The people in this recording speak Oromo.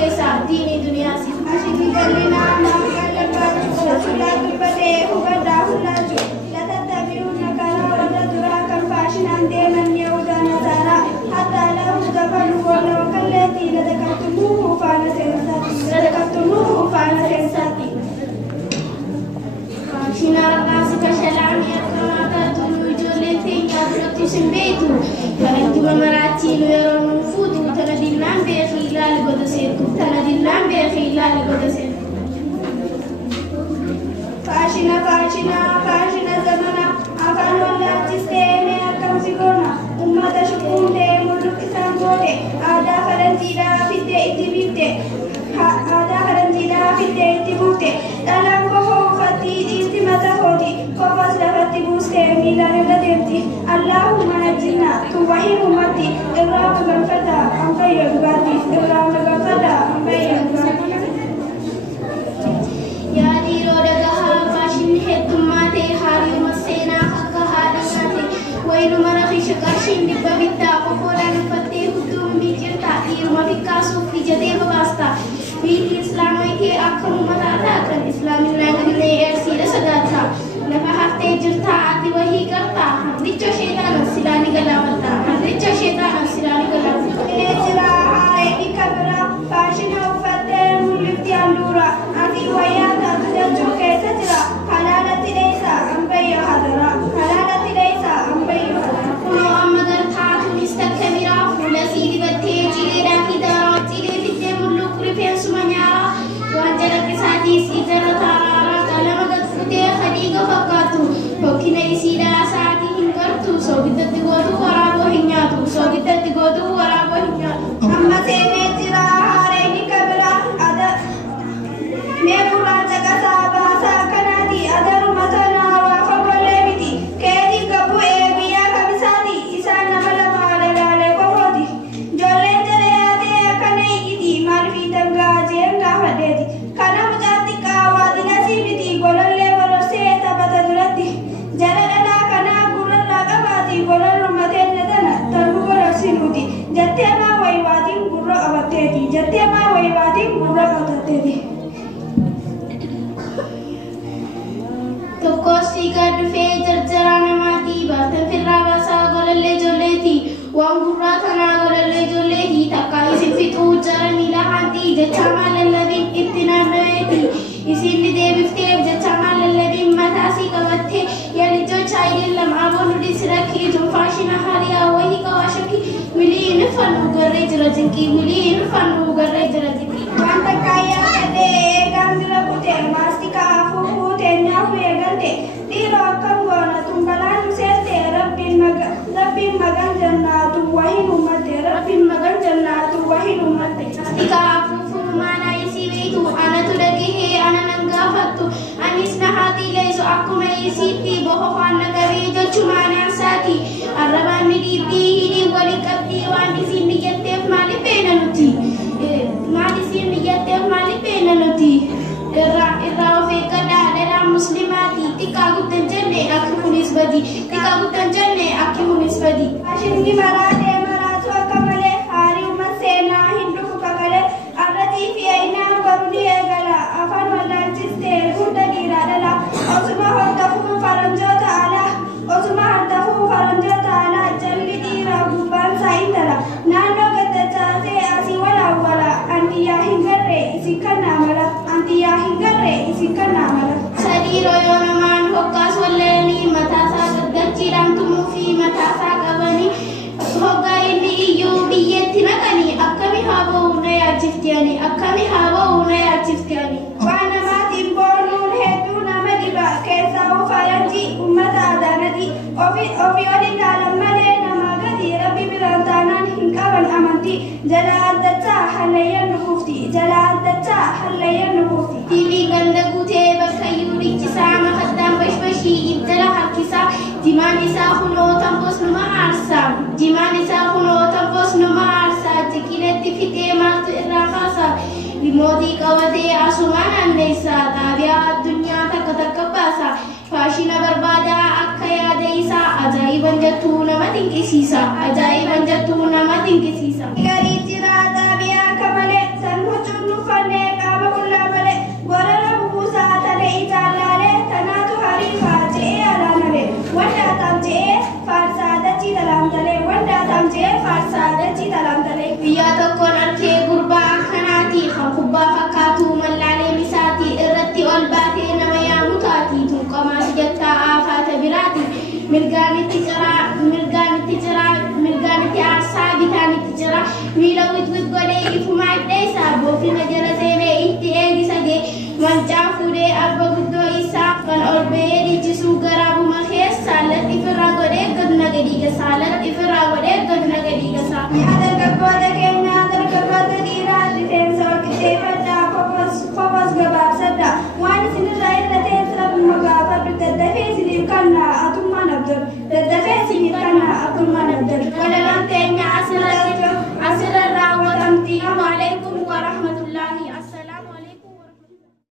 keessa diinii duniyaa si ashiki gallinaa maaqala baachuu sulaa dubbatee hubadhaa hullaachuu latattabi'uuna karaa warra duraa kan faashinaan deeman yahudaa nasaaraa hattaa lahu gabalu wala wakalleetii ladakatumuuhu faana seensaati Shinarraas kashalaan yakkamaa taatu ijoollee teenyaa biratti sin beektu kanatti mamaraatti nu yeroo nu fuutu tana dinnaan beekii ilaali goda seetu tana dinnaan beekii ilaali goda seetu. Faashina zamana afaan wallaattis ta'ee akkamsi goona ummata shukuun ta'ee mul'uq isaan goote aadaa faranjiidhaa fiddee itti bifte dhalaan kofoo uffattii dhiirti mata footi kofas lafatti buustee miilaan irra deemti allaahumma najjinna tuwwahii ummatti irraa maganfadha ambayya dhugaatti irraa maganfadha ambayya dhugaatti. Yaa dhiiroo dhagahaa faashinni heddummaa ta'e haariuma seenaa akka haadha taate wayinuma rafiisha qarshiin dhibba bittaa kofoodhaan uffattee hudduu miicirtaa dhiiruma fikkaasuuf ijatee babaasta. Biyyi islaamaa akka uummataa kan islaaminaa galmee eersiidha sodaata lafa haftee jirtaa ati wahii qartaa harricha sheexaana silaa ni galaafatta harricha sheexaana silaa ni galaafatta. Jira haaree bika biraa faashina uffattee mul'ifti handhuura ati wayyaa taatu jechuu keessa jira halaalatti dheessa ambayya hadara halaalatti dheessa ambayya hadara. Kunoo amma gartaa tunis takka biraa fuula sii dibattee cileedhaa fi daaraa cilee fittee mul'uq rifeensuma nyaaraa waan jalaqisaatii sii jala taaraaraa qalama gadfutee hadiiga fakkaatu hokkina isiidhaa saatii hin gartu soogiddatti gootuu waraaboo hin nyaatu soogiddatti gootuu waraaboo hin nyaatu. Amma seenee jira haaree bika biraa mee gurraacha qasaa baasaa kanaati adaruma tanaa waa fagoollee miti keetii qabu biyyaa kamisaati isaan nama lamaa dagaalee qofooti ijoolleen jedhee yaadee akkana iyyiti maaliif dangaa jeen gaafadheeti kana mucaatti qaawwaatiin asii miti golollee bolorsee taphata duratti jala dhalaa kanaa gurrarraa qabaati gololuma teenne tana tanuu bolorsinuuti jettee maa wayiwaatiin gurra qabatteeti jettee maa wayiwaatiin gurra qabatteeti. Tokkos fiigaa dhufee jarjaraa namaatii baatan firraa baasaa golollee ijoolleeti waan gurraa tanaa golollee ijoolleeti takka isin fixuu jara miila haantii jecha maa lallabiin itti naanna'eeti isin ni deebifteef jecha maa lallabiin mataasii qabattee yaalijocha ayileen lama aboon hudis rakkii ijoon faashina hariyaa wayii qawaa shakkii miliin fannuu garree jira jinqii miliin fannuu garree jira jinqii. Wanta kaayaa ta'ee eegaan bira kutee maastikaa fuufuu teenyaaf eegante dhiiroo akkam goona tumbalaan seete rabbiin magan jannaatu wahin uummatte rabbiin magan jannaatu wahin uummatte. Maastikaa fuufuu maanaa isii beektu anatu dhagahee ana nan gaafattu anis na haati leessu akkuma isiitti bohofaan nagabee jechu maanaan saati arrabaan ni dhiibbii hidhiin waliin qabdii waan isiin biyyatteef maaliif beena nuti maal isiin biyyatteef maaliif beena nuti irraa of eeggadhaa dhalaa muslimaati xiqqaa guddan jenne akki kunis badi xiqqaa guddan jenne akki kunis badi. Faashinni maraatee maraatu akka malee haariuma seenaa hin dhufu kakalee arratii fi aynaan garuu ni eegala afaan wallaalchistee hunda dhiiraa dhala osuma hordofuu faranjoota alaa jalli dhiiraa gubbaan isaa intala naannoo gaddachaasee asii walaawwala antiyyaa hin garre isin kannaa mala antiyyaa hin garre isin kannaa mala. Sadiiroo yoo namaan hoggaas wallaalanii mataasaa gaddachiidhaan tumuu fi mataasaa qabanii hoggaa inni iyyuu biyyatti naqanii akkami haa ba'uu na yaachifti ani akkami haa ba'uu na yaachifti ani. Waan namaatiin boonuun hedduu nama dhiba keessaa faranjii uummata adaanati ofii olii gaalan malee namaa gadi rabbi biraan taanaan hin qaban amantii jala addachaa hallayyan nuufti jala addachaa hallayyan nuufti. TV ganda guutee bakka iyyuu dhichisaa makaddaan bashbashii intala harkisaa dimaan isaa kunoo tambos numa aarsaa dimaan isaa kunoo tambos numa aarsaa jikinetti fixee maaltu irraa kaasaa limootii qabatee asumaa naanneessaa xaabiyaa addunyaa takka takka baasaa faashina barbaadaa akka yaada isaa ajaa'iban jettuu nama dinqisiisa ajaa'iban jettuu nama dinqisiisa. Garii jira xaabiyaa akka malee san huccuu mirgaanitti aarsaa bitaanitti jira miila wit godhee ifumaa iddeessaa boofina